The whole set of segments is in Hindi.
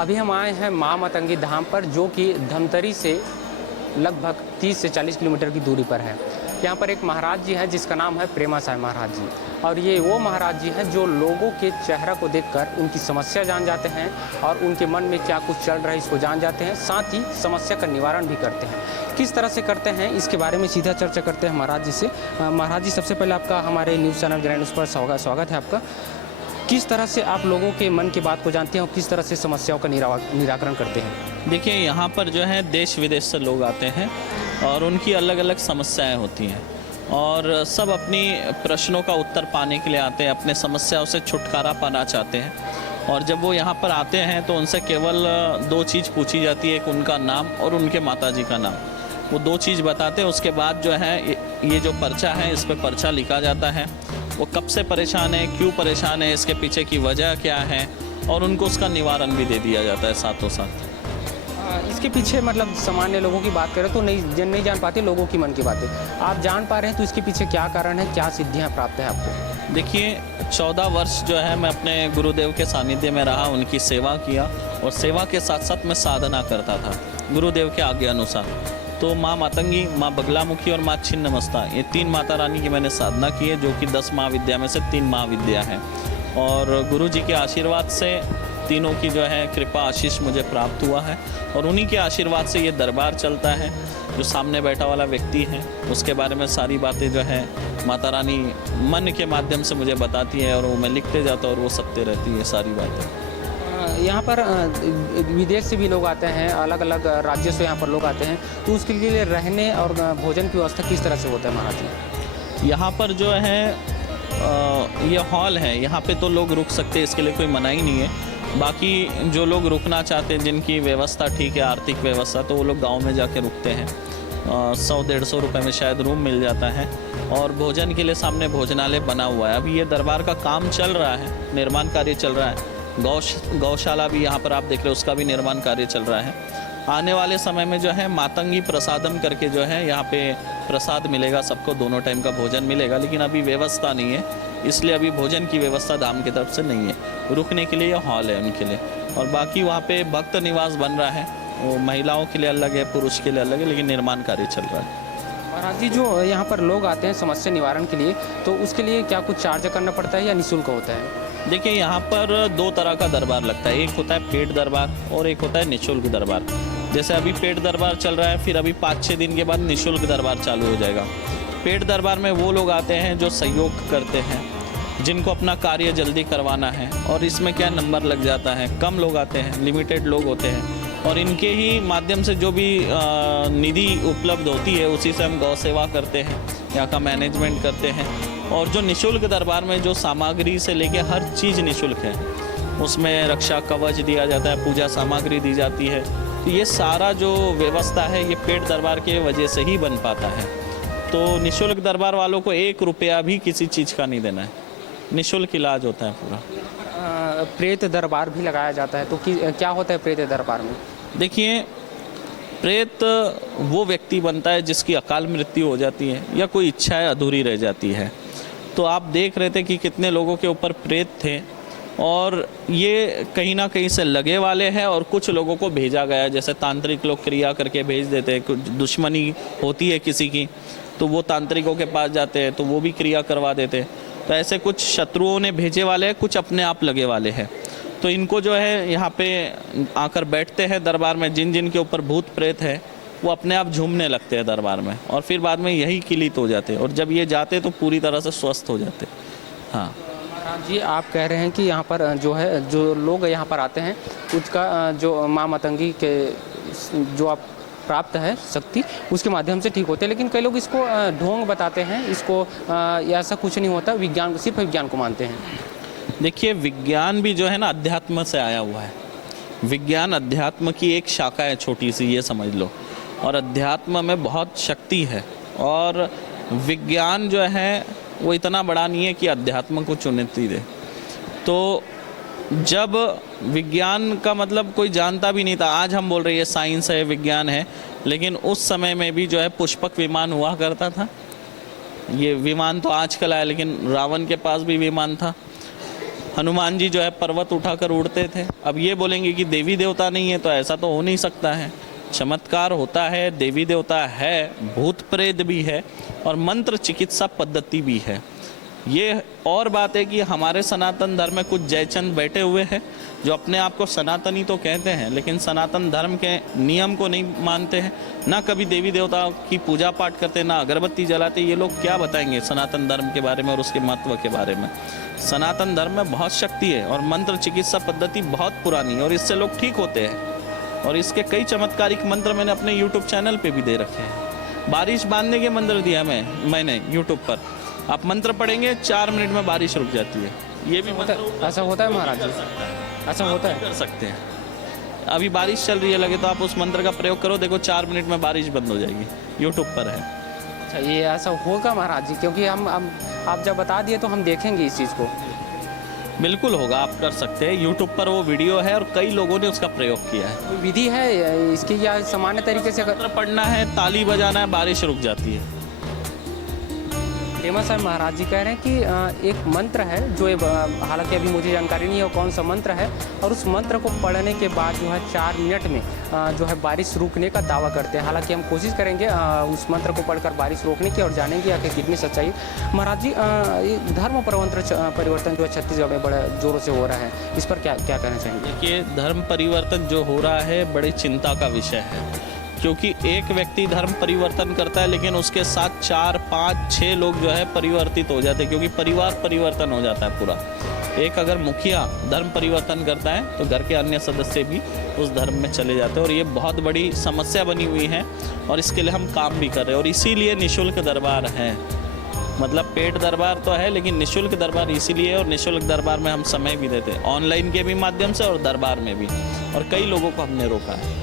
अभी हम आए हैं माँ मतंगी धाम पर, जो कि धमतरी से लगभग 30 से 40 किलोमीटर की दूरी पर है। यहाँ पर एक महाराज जी हैं जिसका नाम है प्रेमा साय महाराज जी, और ये वो महाराज जी हैं जो लोगों के चेहरा को देखकर उनकी समस्या जान जाते हैं और उनके मन में क्या कुछ चल रहा है इसको जान जाते हैं, साथ ही समस्या का निवारण भी करते हैं। किस तरह से करते हैं इसके बारे में सीधा चर्चा करते हैं महाराज जी से। महाराज जी, सबसे पहले आपका हमारे न्यूज़ चैनल ग्रैंड न्यूज़ पर स्वागत है आपका। किस तरह से आप लोगों के मन की बात को जानते हैं और किस तरह से समस्याओं का निराकरण करते हैं? देखिए, यहाँ पर जो है देश विदेश से लोग आते हैं और उनकी अलग अलग समस्याएं होती हैं और सब अपनी प्रश्नों का उत्तर पाने के लिए आते हैं, अपने समस्याओं से छुटकारा पाना चाहते हैं। और जब वो यहाँ पर आते हैं तो उनसे केवल दो चीज़ पूछी जाती है, एक उनका नाम और उनके माताजी का नाम। वो दो चीज़ बताते हैं, उसके बाद जो है ये जो पर्चा है इस पर पर्चा लिखा जाता है। वो कब से परेशान है, क्यों परेशान है, इसके पीछे की वजह क्या है, और उनको उसका निवारण भी दे दिया जाता है साथों साथ। इसके पीछे मतलब सामान्य लोगों की बात करें तो नहीं जान पाते लोगों की मन की बातें। आप जान पा रहे हैं तो इसके पीछे क्या कारण है, क्या सिद्धियां प्राप्त है आपको? देखिए, 14 वर्ष जो है मैं अपने गुरुदेव के सानिध्य में रहा, उनकी सेवा किया और सेवा के साथ साथ मैं साधना करता था गुरुदेव के आज्ञा अनुसार। तो माँ मातंगी, माँ बगलामुखी और माँ छिन्नमस्ता, ये 3 माता रानी की मैंने साधना की है, जो कि 10 महाविद्या में से 3 महाविद्या हैं। और गुरु जी के आशीर्वाद से तीनों की जो है कृपा आशीष मुझे प्राप्त हुआ है और उन्हीं के आशीर्वाद से ये दरबार चलता है। जो सामने बैठा वाला व्यक्ति है उसके बारे में सारी बातें जो है माता रानी मन के माध्यम से मुझे बताती है और वो मैं लिखते जाता हूँ और वो सत्य रहती है सारी बातें। यहाँ पर विदेश से भी लोग आते हैं, अलग अलग राज्यों से यहाँ पर लोग आते हैं, तो उसके लिए रहने और भोजन की व्यवस्था किस तरह से होता है महाराज जी? यहाँ पर जो है ये हॉल है, यहाँ पे तो लोग रुक सकते हैं, इसके लिए कोई मनाही नहीं है। बाकी जो लोग रुकना चाहते हैं, जिनकी व्यवस्था ठीक है, आर्थिक व्यवस्था, तो वो लोग गांव में जाके रुकते हैं। 100-150 रुपये में शायद रूम मिल जाता है और भोजन के लिए सामने भोजनालय बना हुआ है। अभी ये दरबार का काम चल रहा है, निर्माण कार्य चल रहा है। गौशाला भी यहाँ पर आप देख रहे हो, उसका भी निर्माण कार्य चल रहा है। आने वाले समय में जो है मातंगी प्रसादम करके जो है यहाँ पे प्रसाद मिलेगा सबको, दोनों टाइम का भोजन मिलेगा, लेकिन अभी व्यवस्था नहीं है, इसलिए अभी भोजन की व्यवस्था धाम की तरफ से नहीं है। रुकने के लिए हॉल है उनके लिए, और बाकी वहाँ पे भक्त निवास बन रहा है, वो महिलाओं के लिए अलग है, पुरुष के लिए अलग है, लेकिन निर्माण कार्य चल रहा है। महाराज जी, जो यहाँ पर लोग आते हैं समस्या निवारण के लिए, तो उसके लिए क्या कुछ चार्ज करना पड़ता है या निःशुल्क होता है? देखिए, यहाँ पर 2 तरह का दरबार लगता है, एक होता है पेड दरबार और एक होता है निःशुल्क दरबार। जैसे अभी पेड दरबार चल रहा है, फिर अभी 5-6 दिन के बाद निःशुल्क दरबार चालू हो जाएगा। पेड दरबार में वो लोग आते हैं जो सहयोग करते हैं, जिनको अपना कार्य जल्दी करवाना है, और इसमें क्या नंबर लग जाता है, कम लोग आते हैं, लिमिटेड लोग होते हैं, और इनके ही माध्यम से जो भी निधि उपलब्ध होती है उसी से हम गौ सेवा करते हैं, यहाँ का मैनेजमेंट करते हैं। और जो निःशुल्क दरबार में जो सामग्री से लेके हर चीज़ निःशुल्क है, उसमें रक्षा कवच दिया जाता है, पूजा सामग्री दी जाती है। तो ये सारा जो व्यवस्था है ये पेड दरबार के वजह से ही बन पाता है। तो निःशुल्क दरबार वालों को 1 रुपया भी किसी चीज़ का नहीं देना है, निःशुल्क इलाज होता है पूरा। प्रेत दरबार भी लगाया जाता है, तो क्या होता है प्रेत दरबार में? देखिए, प्रेत वो व्यक्ति बनता है जिसकी अकाल मृत्यु हो जाती है या कोई इच्छाएं अधूरी रह जाती है। तो आप देख रहे थे कि कितने लोगों के ऊपर प्रेत थे, और ये कहीं ना कहीं से लगे वाले हैं और कुछ लोगों को भेजा गया है। जैसे तांत्रिक लोग क्रिया करके भेज देते हैं, कुछ दुश्मनी होती है किसी की तो वो तांत्रिकों के पास जाते हैं तो वो भी क्रिया करवा देते हैं। तो ऐसे कुछ शत्रुओं ने भेजे वाले हैं, कुछ अपने आप लगे वाले हैं। तो इनको जो है यहाँ पे आकर बैठते हैं दरबार में, जिन जिन के ऊपर भूत प्रेत है वो अपने आप झूमने लगते हैं दरबार में, और फिर बाद में यही किलित हो जाते हैं, और जब ये जाते तो पूरी तरह से स्वस्थ हो जाते। हाँ महाराज जी, आप कह रहे हैं कि यहाँ पर जो है जो लोग यहाँ पर आते हैं उसका जो माँ मतंगी के जो आप प्राप्त है शक्ति उसके माध्यम से ठीक होते हैं, लेकिन कई लोग इसको ढोंग बताते हैं, इसको ऐसा कुछ नहीं होता, विज्ञान सिर्फ विज्ञान को मानते हैं। देखिए, विज्ञान भी जो है ना अध्यात्म से आया हुआ है। विज्ञान अध्यात्म की एक शाखा है, छोटी सी, ये समझ लो, और अध्यात्म में बहुत शक्ति है, और विज्ञान जो है वो इतना बड़ा नहीं है कि अध्यात्म को चुनौती दे। तो जब विज्ञान का मतलब कोई जानता भी नहीं था, आज हम बोल रहे हैं साइंस है, विज्ञान है, लेकिन उस समय में भी जो है पुष्पक विमान हुआ करता था। ये विमान तो आजकल आया, लेकिन रावण के पास भी विमान था। हनुमान जी जो है पर्वत उठाकर उड़ते थे। अब ये बोलेंगे कि देवी देवता नहीं है, तो ऐसा तो हो नहीं सकता है। चमत्कार होता है, देवी देवता है, भूत प्रेत भी है और मंत्र चिकित्सा पद्धति भी है। ये और बात है कि हमारे सनातन धर्म में कुछ जयचंद बैठे हुए हैं जो अपने आप को सनातनी तो कहते हैं, लेकिन सनातन धर्म के नियम को नहीं मानते हैं, ना कभी देवी देवताओं की पूजा पाठ करते, ना अगरबत्ती जलाते। ये लोग क्या बताएंगे सनातन धर्म के बारे में और उसके महत्व के बारे में। सनातन धर्म में बहुत शक्ति है और मंत्र चिकित्सा पद्धति बहुत पुरानी है और इससे लोग ठीक होते हैं। और इसके कई चमत्कारिक मंत्र मैंने अपने यूट्यूब चैनल पे भी दे रखे हैं। बारिश बांधने के मंत्र दिया मैंने यूट्यूब पर। आप मंत्र पढ़ेंगे 4 मिनट में बारिश रुक जाती है। ये भी मंत्र ऐसा होता है महाराज जी? ऐसा होता है? कर सकते हैं। अभी बारिश चल रही है, लगे तो आप उस मंत्र का प्रयोग करो, देखो 4 मिनट में बारिश बंद हो जाएगी। यूट्यूब पर है। अच्छा, ये ऐसा होगा महाराज जी? क्योंकि हम आप जब बता दिए तो हम देखेंगे इस चीज़ को। बिल्कुल होगा, आप कर सकते हैं। यूट्यूब पर वो वीडियो है और कई लोगों ने उसका प्रयोग किया है। कोई विधि है इसकी या सामान्य तरीके से मंत्र पढ़ना है, ताली बजाना है, बारिश रुक जाती है। प्रेमा साहब महाराज जी कह रहे हैं कि एक मंत्र है जो हालांकि अभी मुझे जानकारी नहीं है वो कौन सा मंत्र है, और उस मंत्र को पढ़ने के बाद जो है 4 मिनट में जो है बारिश रुकने का दावा करते हैं। हालांकि हम कोशिश करेंगे उस मंत्र को पढ़कर बारिश रोकने की और जानेंगे आखिर कितनी सच्चाई है। महाराज जी, धर्म परिवर्तन जो है छत्तीसगढ़ में बड़े जोरों से हो रहा है, इस पर क्या कहना चाहेंगे? देखिए, धर्म परिवर्तन जो हो रहा है बड़ी चिंता का विषय है, क्योंकि एक व्यक्ति धर्म परिवर्तन करता है लेकिन उसके साथ 4, 5, 6 लोग जो है परिवर्तित हो जाते हैं, क्योंकि परिवार परिवर्तन हो जाता है पूरा। एक अगर मुखिया धर्म परिवर्तन करता है तो घर के अन्य सदस्य भी उस धर्म में चले जाते हैं, और ये बहुत बड़ी समस्या बनी हुई है और इसके लिए हम काम भी कर रहे हैं। और इसीलिए निःशुल्क दरबार है, मतलब पेड दरबार तो है लेकिन निःशुल्क दरबार इसीलिए, और निःशुल्क दरबार में हम समय भी देते हैं, ऑनलाइन के भी माध्यम से और दरबार में भी। और कई लोगों को हमने रोका है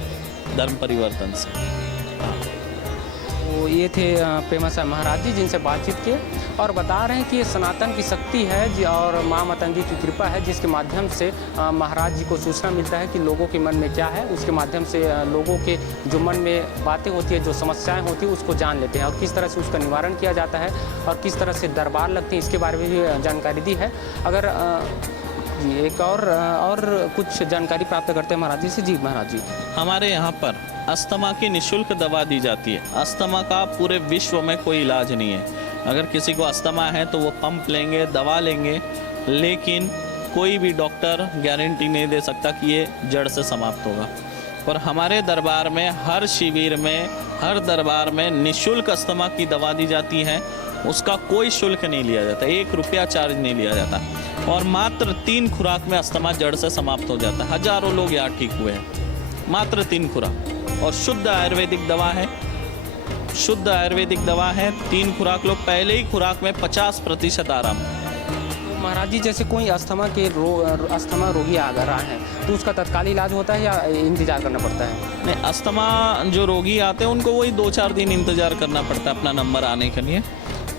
धर्म परिवर्तन से। तो ये थे प्रेमा साहब महाराज जी जिनसे बातचीत की और बता रहे हैं कि ये सनातन की शक्ति है और माँ मातंगी की कृपा है, जिसके माध्यम से महाराज जी को सूचना मिलता है कि लोगों के मन में क्या है। उसके माध्यम से लोगों के जो मन में बातें होती है, जो समस्याएं होती है, उसको जान लेते हैं और किस तरह से उसका निवारण किया जाता है और किस तरह से दरबार लगते हैं, इसके बारे में भी जानकारी दी है। अगर जी एक और कुछ जानकारी प्राप्त करते हैं महाराज जी से। जी महाराज जी, हमारे यहाँ पर अस्थमा की निःशुल्क दवा दी जाती है। अस्थमा का पूरे विश्व में कोई इलाज नहीं है। अगर किसी को अस्थमा है तो वो पंप लेंगे, दवा लेंगे, लेकिन कोई भी डॉक्टर गारंटी नहीं दे सकता कि ये जड़ से समाप्त होगा। और हमारे दरबार में हर शिविर में, हर दरबार में निःशुल्क अस्थमा की दवा दी जाती है। उसका कोई शुल्क नहीं लिया जाता, 1 रुपया चार्ज नहीं लिया जाता, और मात्र 3 खुराक में अस्थमा जड़ से समाप्त हो जाता है। हजारों लोग यहाँ ठीक हुए हैं, मात्र 3 खुराक। और शुद्ध आयुर्वेदिक दवा है, शुद्ध आयुर्वेदिक दवा है। 3 खुराक लो, पहले ही खुराक में 50% आराम। तो महाराज जी, जैसे कोई अस्थमा रोगी अगर रहा है तो उसका तत्काल इलाज होता है या इंतजार करना पड़ता है? नहीं, अस्थमा जो रोगी आते हैं उनको वही 2-4 दिन इंतजार करना पड़ता है अपना नंबर आने के लिए,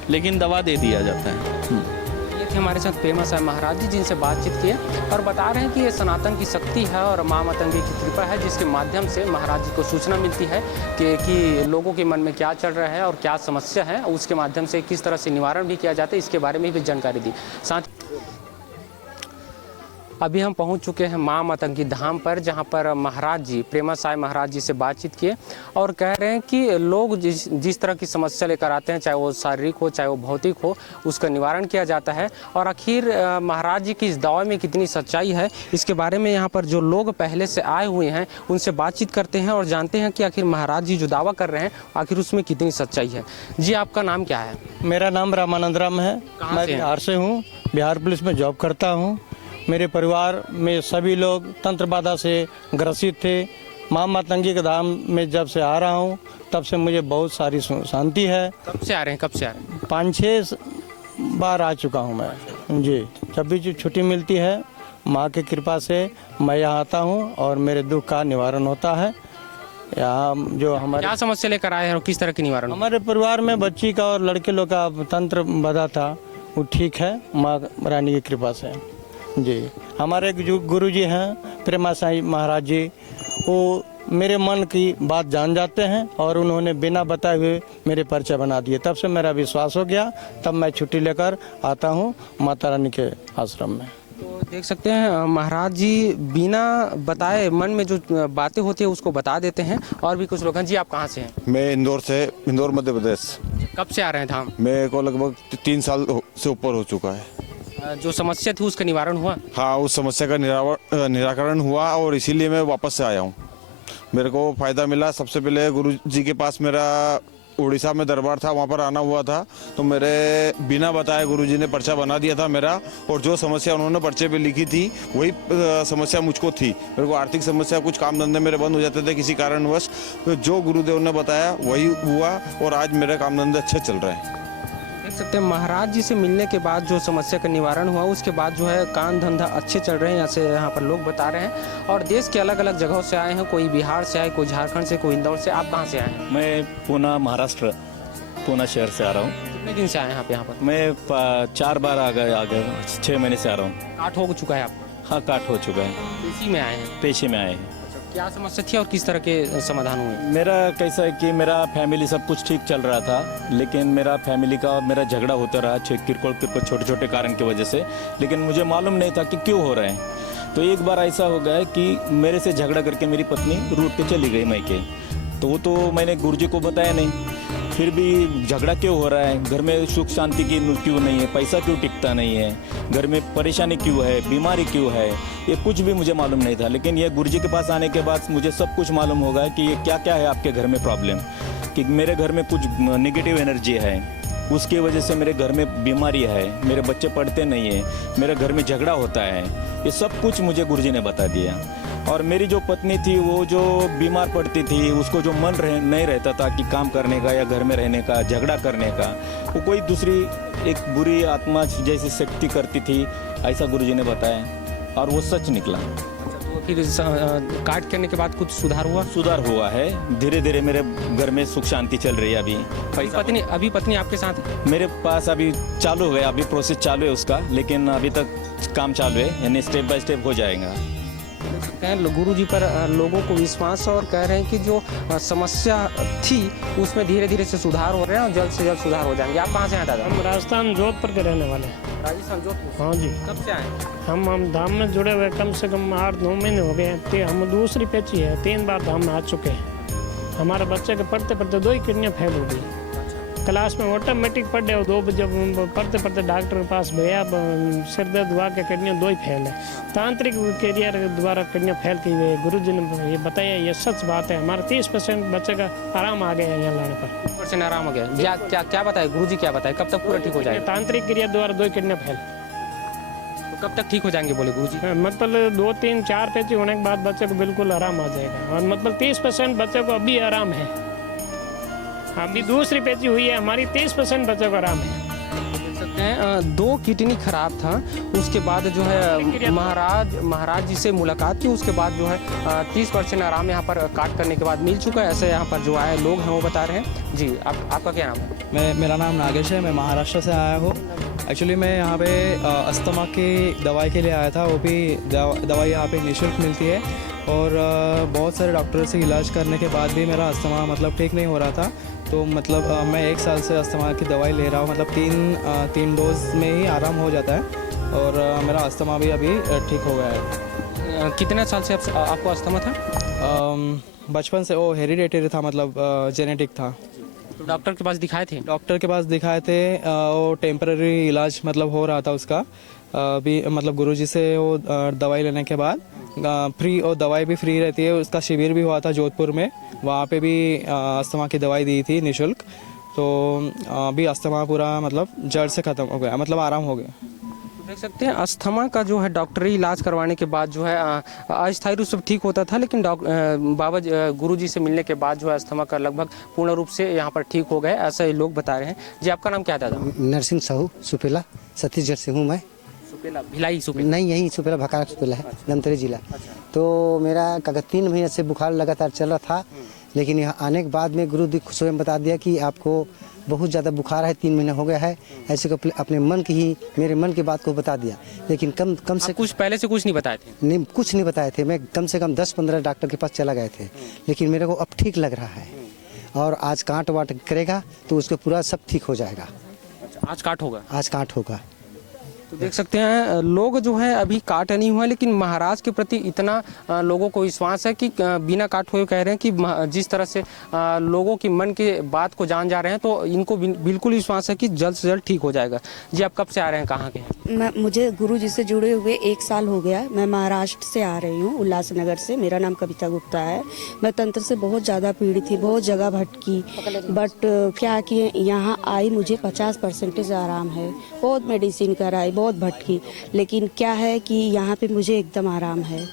लेकिन दवा दे दिया जाता है। ये थे हमारे साथ प्रेमा साहब महाराज जी जिनसे बातचीत की और बता रहे हैं कि ये सनातन की शक्ति है और माँ मातंगी की कृपा है, जिसके माध्यम से महाराज जी को सूचना मिलती है कि लोगों के मन में क्या चल रहा है और क्या समस्या है, उसके माध्यम से किस तरह से निवारण भी किया जाता है, इसके बारे में भी जानकारी दी। साथ अभी हम पहुंच चुके हैं माँ मातंगी धाम पर, जहां पर महाराज जी प्रेमा साय महाराज जी से बातचीत किए और कह रहे हैं कि लोग जिस तरह की समस्या लेकर आते हैं, चाहे वो शारीरिक हो चाहे वो भौतिक हो, उसका निवारण किया जाता है। और आखिर महाराज जी की इस दवा में कितनी सच्चाई है, इसके बारे में यहाँ पर जो लोग पहले से आए हुए हैं उनसे बातचीत करते हैं और जानते हैं कि आखिर महाराज जी जो दावा कर रहे हैं आखिर उसमें कितनी सच्चाई है। जी, आपका नाम क्या है? मेरा नाम रामानंद राम है। मैं बिहार से हूँ, बिहार पुलिस में जॉब करता हूँ। मेरे परिवार में सभी लोग तंत्र बाधा से ग्रसित थे। माँ मातंगी के धाम में जब से आ रहा हूँ तब से मुझे बहुत सारी शांति है। कब से आ रहे हैं? 5-6 बार आ चुका हूँ मैं जी। जब भी छुट्टी मिलती है माँ की कृपा से मैं यहाँ आता हूँ और मेरे दुख का निवारण होता है। यहाँ जो हमारे क्या समस्या लेकर आए हैं और किस तरह की निवारण? हमारे परिवार में बच्ची का और लड़के लोग का तंत्र बाधा था, वो ठीक है माँ रानी की कृपा से जी। हमारे जो गुरु जी हैं प्रेमा साई महाराज जी, वो मेरे मन की बात जान जाते हैं और उन्होंने बिना बताए हुए मेरे परिचय बना दिए। तब से मेरा विश्वास हो गया, तब मैं छुट्टी लेकर आता हूँ माता रानी के आश्रम में। तो देख सकते हैं महाराज जी बिना बताए मन में जो बातें होती है उसको बता देते हैं। और भी कुछ लोग हैं। जी आप कहाँ से हैं? मैं इंदौर मध्य प्रदेश। कब से आ रहे हैं धाम? मेरे को लगभग 3 साल से ऊपर हो चुका है। जो समस्या थी उसका निवारण हुआ? हाँ, उस समस्या का निराकरण हुआ और इसीलिए मैं वापस से आया हूँ। मेरे को फायदा मिला। सबसे पहले गुरु जी के पास मेरा उड़ीसा में दरबार था, वहाँ पर आना हुआ था, तो मेरे बिना बताए गुरुजी ने पर्चा बना दिया था मेरा। और जो समस्या उन्होंने पर्चे पे लिखी थी वही समस्या मुझको थी। मेरे को आर्थिक समस्या, कुछ काम धंधे मेरे बंद हो जाते थे किसी कारणवश, तो जो गुरुदेव ने बताया वही हुआ और आज मेरे काम धंधे अच्छे चल रहे हैं। देख सकते हैं महाराज जी से मिलने के बाद जो समस्या का निवारण हुआ उसके बाद जो है काम धंधा अच्छे चल रहे हैं, ऐसे यहाँ पर लोग बता रहे हैं। और देश के अलग अलग जगहों से आए हैं, कोई बिहार से आए, कोई झारखंड से, कोई इंदौर से। आप कहाँ से आए हैं? मैं पूना, महाराष्ट्र, पूना शहर से आ रहा हूँ। कितने दिन से आए हैं यहाँ पे? मैं 4 बार आ गए 6 महीने से आ रहा हूँ। काट हो चुका है आपका? हाँ, काट हो चुका है। इसी में आए हैं? पेशे में आए हैं। क्या समस्या थी और किस तरह के समाधान हुए? मेरा कैसा है कि मेरा फैमिली सब कुछ ठीक चल रहा था, लेकिन मेरा फैमिली का और मेरा झगड़ा होता रहा किरकोल छोटे छोटे कारण की वजह से। लेकिन मुझे मालूम नहीं था कि क्यों हो रहे हैं। तो एक बार ऐसा हो गया कि मेरे से झगड़ा करके मेरी पत्नी रूठ के चली गई मायके। तो वो तो मैंने गुरुजी को बताया नहीं। फिर भी झगड़ा क्यों हो रहा है, घर में सुख शांति की क्यों नहीं है, पैसा क्यों टिकता नहीं है, घर में परेशानी क्यों है, बीमारी क्यों है, ये कुछ भी मुझे मालूम नहीं था। लेकिन ये गुरुजी के पास आने के बाद मुझे सब कुछ मालूम हो गया कि ये क्या क्या है आपके घर में प्रॉब्लम। कि मेरे घर में कुछ नेगेटिव एनर्जी है, उसकी वजह से मेरे घर में बीमारी है, मेरे बच्चे पढ़ते नहीं है, मेरे घर में झगड़ा होता है। ये सब कुछ मुझे गुरुजी ने बता दिया। और मेरी जो पत्नी थी वो जो बीमार पड़ती थी, उसको जो मन नहीं रहता था कि काम करने का या घर में रहने का, झगड़ा करने का, वो कोई दूसरी एक बुरी आत्मा जैसी शक्ति करती थी, ऐसा गुरुजी ने बताया और वो सच निकला। तो फिर काट करने के बाद कुछ सुधार हुआ? सुधार हुआ है, धीरे धीरे मेरे घर में सुख शांति चल रही है। अभी पत्नी आपके साथ? मेरे पास अभी चालू हो गया, अभी प्रोसेस चालू है उसका, लेकिन अभी तक काम चालू है, यानी स्टेप बाय स्टेप हो जाएगा। गुरु जी पर लोगों को विश्वास और कह रहे हैं कि जो समस्या थी उसमें धीरे धीरे से सुधार हो रहे हैं और जल्द से जल्द सुधार हो जाएंगे। आप कहाँ से हैं दादा? हम राजस्थान जोधपुर के रहने वाले हैं। राजस्थान जोधपुर? हाँ जी। कब से आए? हम धाम में जुड़े हुए कम से कम 8-9 महीने हो गए हैं। हम दूसरी पेची है, 3 बार धाम में आ चुके हैं। हमारे बच्चे के पढ़ते पढ़ते 2 ही किडनियाँ फेल हो गई। क्लास में ऑटोमेटिक पढ़े और 2 बजे पढ़ते पढ़ते डॉक्टर के पास गया, सिर दर्द हुआ के किडनियाँ 2 ही फेल है। तांत्रिक कैरियर द्वारा किडनियाँ फेल की हुई। गुरु जी ने ये बताया, ये सच बात है। हमारा 30% बच्चे का आराम आ गया है यहाँ लाने पर। 30% आराम हो गया? क्या बताए गुरु जी, क्या बताए कब तक पूरा ठीक हो जाएगा? तांत्रिक क्रिया द्वारा 2 किडनियाँ फेल। तो कब तक ठीक हो जाएंगे बोले गुरु जी? मतलब 2-3-4 पेची होने के बाद बच्चे को बिल्कुल आराम आ जाएगा। और मतलब 30% बच्चे को अभी आराम है। अभी दूसरी पेची हुई है हमारी, 30% बच्चों को आराम है। देख सकते हैं 2 किडनी खराब था, उसके बाद जो है महाराज जी से मुलाकात की, उसके बाद जो है 30% आराम यहाँ पर काट करने के बाद मिल चुका है। ऐसे यहाँ पर जो आए लोग हैं वो बता रहे हैं। जी आपका क्या नाम है? मेरा नाम नागेश है, मैं महाराष्ट्र से आया हूँ। एक्चुअली मैं यहाँ पे अस्थमा की दवाई के लिए आया था। वो भी दवाई यहाँ पे निःशुल्क मिलती है और बहुत सारे डॉक्टर से इलाज करने के बाद भी मेरा अस्थमा मतलब ठीक नहीं हो रहा था। तो मतलब मैं 1 साल से अस्थमा की दवाई ले रहा हूँ। मतलब 3 डोज में ही आराम हो जाता है और मेरा अस्थमा भी अभी ठीक हो गया है। कितने साल से आपको अस्थमा था? बचपन से वो हेरिडेटरी था, मतलब जेनेटिक था। तो डॉक्टर के पास दिखाए थे? डॉक्टर के पास दिखाए थे, वो टेम्पररी इलाज मतलब हो रहा था उसका भी। मतलब गुरुजी से वो दवाई लेने के बाद फ्री, और दवाई भी फ्री रहती है। उसका शिविर भी हुआ था जोधपुर में, वहाँ पे भी अस्थमा की दवाई दी थी निःशुल्क। तो अभी अस्थमा पूरा मतलब जड़ से ख़त्म हो गया, मतलब आराम हो गया। देख सकते हैं अस्थमा का जो है डॉक्टरी इलाज करवाने के बाद जो है अस्थायी रूप से ठीक होता था, लेकिन बाबा गुरुजी से मिलने के बाद जो है अस्थमा का लगभग पूर्ण रूप से यहाँ पर ठीक हो गए, ऐसा ही लोग बता रहे हैं। जी आपका नाम क्या था? नरसिंह साहू, सुपेला, छत्तीसगढ़ से हूँ मैं। सुपेला भिलाई? सुपेला नहीं, यही सुपेला, भकारा सुपेला है, धमतरी जिला। तो मेरा 3 महीने से बुखार लगातार चल रहा था, लेकिन यहाँ आने के बाद में गुरु जी स्वयं बता दिया कि आपको बहुत ज़्यादा बुखार है, 3 महीने हो गया है। ऐसे को अपने मन की ही, मेरे मन की बात को बता दिया। लेकिन कम से कुछ पहले से कुछ नहीं बताए थे? नहीं, कुछ नहीं बताए थे। मैं कम से कम 10-15 डॉक्टर के पास चला गए थे, लेकिन मेरे को अब ठीक लग रहा है। और आज काट वाट करेगा तो उसको पूरा सब ठीक हो जाएगा। आज काट होगा? आज काट होगा। तो देख सकते हैं लोग जो है अभी काट नहीं हुए, लेकिन महाराज के प्रति इतना लोगों को विश्वास है कि बिना काट हुए कह रहे हैं कि जिस तरह से लोगों की मन की बात को जान जा रहे हैं, तो इनको बिल्कुल विश्वास है कि जल्द से जल्द ठीक हो जाएगा। जी आप कब से आ रहे हैं, कहाँ के हैं? मुझे गुरु जी से जुड़े हुए 1 साल हो गया। मैं महाराष्ट्र से आ रही हूँ, उल्लासनगर से। मेरा नाम कविता गुप्ता है। मैं तंत्र से बहुत ज़्यादा पीड़ित थी, बहुत जगह भटकी, बट क्या किए यहाँ आई, मुझे 50% आराम है। बहुत मेडिसिन कराई, बहुत भटकी, लेकिन क्या है कि यहाँ पे मुझे एकदम आराम है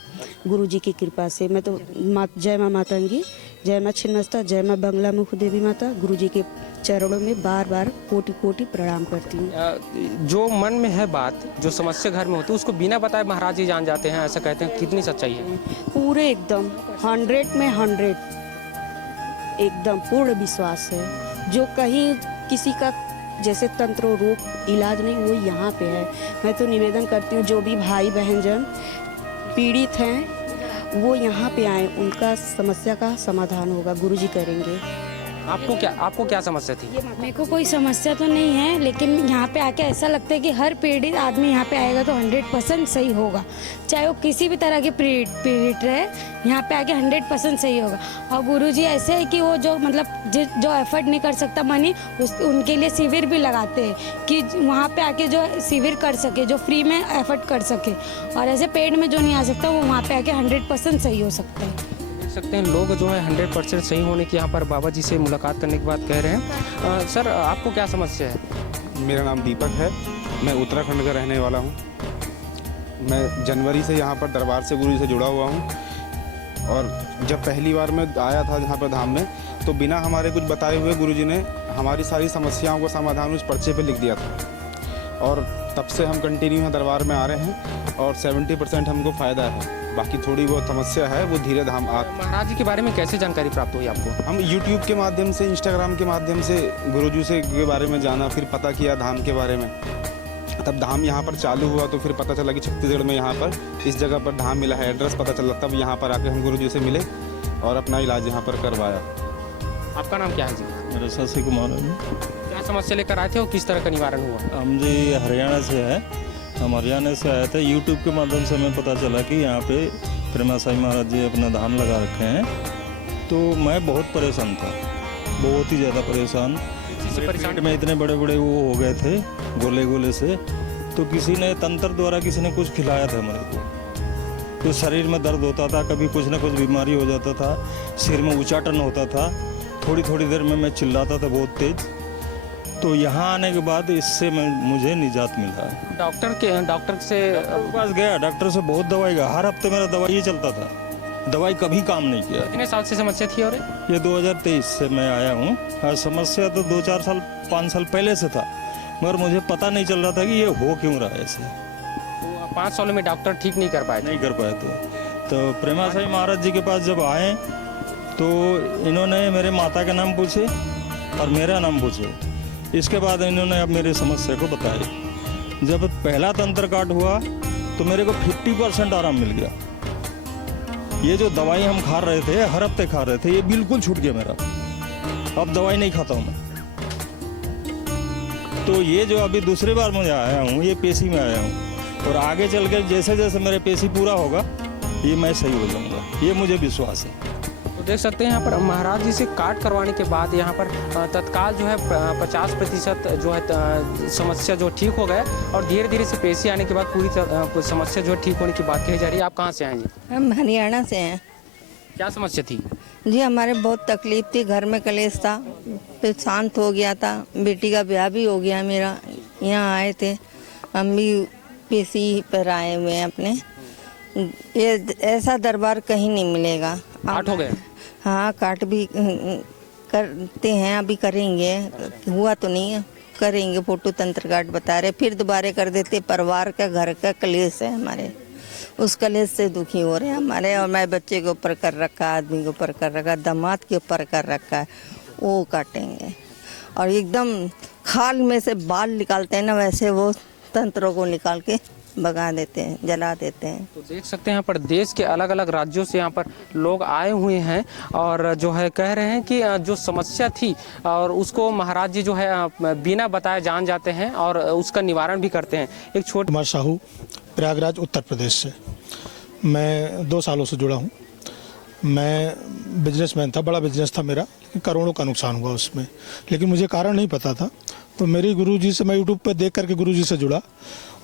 गुरु जी की कृपा से। मैं तो जय माँ मातंगी, जय माँ छिन्नमस्ता, जय माँ बंगला मुख देवी माता, गुरु जी के चरणों में बार बार कोटि कोटि प्रणाम करती हूँ। जो मन में है बात, जो समस्या घर में होती है, उसको बिना बताए महाराज जी जान जाते हैं, ऐसा कहते हैं। कितनी सच्चाई है? पूरे एकदम 100 में 100 एकदम पूर्ण विश्वास है। जो कहीं किसी का जैसे तंत्र रोग इलाज नहीं, वो यहाँ पे है। मैं तो निवेदन करती हूँ जो भी भाई बहन जन पीड़ित हैं वो यहाँ पे आए, उनका समस्या का समाधान होगा, गुरुजी करेंगे। आपको क्या समस्या थी? मेरे को कोई समस्या तो नहीं है, लेकिन यहाँ पे आके ऐसा लगता है कि हर पीड़ित आदमी यहाँ पे आएगा तो 100% सही होगा, चाहे वो किसी भी तरह के पीड़ित रहे, यहाँ पे आके 100% सही होगा। और गुरुजी ऐसे है कि वो जो मतलब जो एफर्ट नहीं कर सकता मनी, उनके लिए शिविर भी लगाते हैं कि वहाँ पे आके जो शिविर कर सके, जो फ्री में एफर्ट कर सके। और ऐसे पेड में जो नहीं आ सकता वो वहाँ पे आके 100% सही हो सकता है। सकते हैं लोग जो है 100% सही होने की यहाँ पर बाबा जी से मुलाकात करने की बात कह रहे हैं। सर आपको क्या समस्या है? मेरा नाम दीपक है, मैं उत्तराखंड का रहने वाला हूँ। मैं जनवरी से यहाँ पर दरबार से गुरु जी से जुड़ा हुआ हूँ। और जब पहली बार मैं आया था यहाँ पर धाम में, तो बिना हमारे कुछ बताए हुए गुरु जी ने हमारी सारी समस्याओं का समाधान उस पर्चे पे लिख दिया था। और तब से हम कंटिन्यू यहाँ दरबार में आ रहे हैं और 70% हमको फ़ायदा है। बाकी थोड़ी बहुत समस्या है वो धीरे धाम महाराज जी के बारे में कैसे जानकारी प्राप्त हुई आपको? हम यूट्यूब के माध्यम से, इंस्टाग्राम के माध्यम से गुरुजी से के बारे में जाना, फिर पता किया धाम के बारे में। तब धाम यहाँ पर चालू हुआ तो फिर पता चला कि छत्तीसगढ़ में यहाँ पर इस जगह पर धाम मिला है, एड्रेस पता चला। तब यहाँ पर आके हम गुरुजी से मिले और अपना इलाज यहाँ पर करवाया। आपका नाम क्या है जी? मेरा शशि कुमार है। क्या समस्या लेकर आए थे और किस तरह का निवारण हुआ? हम जी हरियाणा से है, हम हरियाणा से आए थे। यूट्यूब के माध्यम से हमें पता चला कि यहाँ पे प्रेमा साई महाराज जी अपना धाम लगा रखे हैं। तो मैं बहुत परेशान था, बहुत ही ज़्यादा परेशान। पेट में इतने बड़े बड़े वो हो गए थे गोले से। तो किसी ने तंत्र द्वारा किसी ने कुछ खिलाया था मेरे को। तो शरीर में दर्द होता था, कभी कुछ ना कुछ बीमारी हो जाता था, सिर में उचाटन होता था, थोड़ी थोड़ी देर में मैं चिल्लाता था बहुत तेज। तो यहाँ आने के बाद इससे मुझे निजात मिला। डॉक्टर से पास गया, डॉक्टर से बहुत दवाई गया, हर हफ्ते मेरा दवाई ही चलता था, दवाई कभी काम नहीं किया। कितने साल से समस्या थी? और ये 2023 से मैं आया हूँ। हाँ, समस्या तो 2-4 साल 5 साल पहले से था, मगर मुझे पता नहीं चल रहा था कि ये हो क्यों रहा है ऐसे। तो 5 सालों में डॉक्टर ठीक नहीं कर पाए? तो प्रेमा साई महाराज जी के पास जब आए तो इन्होंने मेरे माता का नाम पूछे और मेरा नाम पूछे। इसके बाद इन्होंने अब मेरी समस्या को बताई। जब पहला तंत्र काट हुआ तो मेरे को 50% आराम मिल गया। ये जो दवाई हम खा रहे थे, हर हफ्ते खा रहे थे, ये बिल्कुल छूट गया मेरा। अब दवाई नहीं खाता हूँ मैं। तो ये जो अभी दूसरी बार मुझे आया हूँ, ये पेशी में आया हूँ, और आगे चल कर जैसे जैसे मेरे पेशी पूरा होगा ये मैं सही हो जाऊँगा, ये मुझे विश्वास है। देख सकते हैं यहाँ पर महाराज जी से कार्ड करवाने के बाद यहाँ पर तत्काल जो है 50% जो है समस्या जो ठीक हो गए, और धीरे धीरे से पेशी आने के बाद पूरी समस्या जो है ठीक होने की बात कही जा रही है। आप कहाँ से आए जी? हम हरियाणा से हैं। क्या समस्या थी जी? हमारे बहुत तकलीफ थी, घर में कलेश था, फिर शांत हो गया था। बेटी का ब्याह भी हो गया मेरा। यहाँ आए थे, हम भी पेशी पर आए हुए हैं अपने। ये ऐसा दरबार कहीं नहीं मिलेगा। काट हो गए? हाँ, काट भी करते हैं, अभी करेंगे, हुआ तो नहीं है, करेंगे। फोटो तंत्र काट बता रहे, फिर दोबारा कर देते। परिवार का, घर का कलेश है हमारे, उस कलेश से दुखी हो रहे हैं हमारे। और मैं बच्चे के ऊपर कर रखा, आदमी के ऊपर कर रखा, दामाद के ऊपर कर रखा है, वो काटेंगे। और एकदम खाल में से बाल निकालते हैं ना, वैसे वो तंत्रों को निकाल के भगा देते हैं, जला देते हैं। तो देख सकते हैं यहाँ पर देश के अलग अलग राज्यों से यहाँ पर लोग आए हुए हैं और जो है कह रहे हैं कि जो समस्या थी और उसको महाराज जी जो है बिना बताए जान जाते हैं और उसका निवारण भी करते हैं। एक छोटे कुमार साहू, प्रयागराज उत्तर प्रदेश से। मैं 2 सालों से जुड़ा हूँ। मैं बिजनेसमैन था, बड़ा बिजनेस था मेरा, लेकिन करोड़ों का नुकसान हुआ उसमें, लेकिन मुझे कारण नहीं पता था। तो मेरे गुरुजी से मैं यूट्यूब पे देख करके गुरुजी से जुड़ा।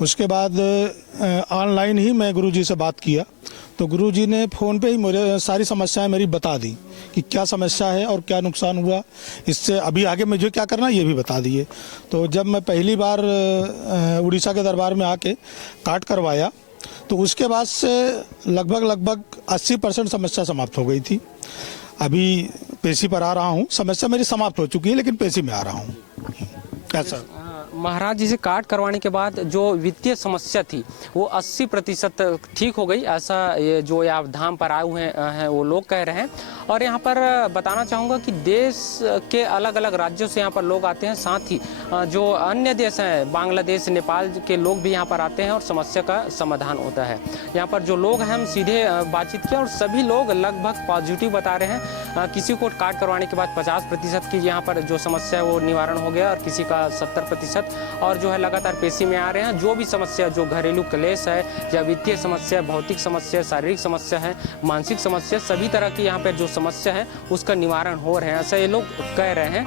उसके बाद ऑनलाइन ही मैं गुरुजी से बात किया, तो गुरुजी ने फ़ोन पे ही मुझे सारी समस्याएं मेरी बता दी कि क्या समस्या है और क्या नुकसान हुआ, इससे अभी आगे मुझे क्या करना ये भी बता दिए। तो जब मैं पहली बार उड़ीसा के दरबार में आके कार्ड करवाया तो उसके बाद से लगभग 80% समस्या समाप्त हो गई थी। अभी पेशी पर आ रहा हूँ, समस्या मेरी समाप्त हो चुकी है, लेकिन पेशी में आ रहा हूँ। कैसा महाराज जी से कार्ड करवाने के बाद जो वित्तीय समस्या थी वो 80% ठीक हो गई, ऐसा ये जो आप धाम पर आए हुए हैं वो लोग कह रहे हैं। और यहाँ पर बताना चाहूँगा कि देश के अलग अलग राज्यों से यहाँ पर लोग आते हैं, साथ ही जो अन्य देश हैं बांग्लादेश, नेपाल के लोग भी यहाँ पर आते हैं और समस्या का समाधान होता है। यहाँ पर जो लोग हैं हम सीधे बातचीत किया और सभी लोग लगभग पॉजिटिव बता रहे हैं। किसी को कार्ड करवाने के बाद 50% की यहाँ पर जो समस्या है वो निवारण हो गया और किसी का 70% और जो है लगातार पेशी में आ रहे हैं। जो भी समस्या, जो घरेलू क्लेश है या वित्तीय समस्या, भौतिक समस्या, शारीरिक समस्या है, मानसिक समस्या, सभी तरह की यहाँ पर जो समस्या है उसका निवारण हो रहे हैं, ऐसा ये लोग कह रहे हैं।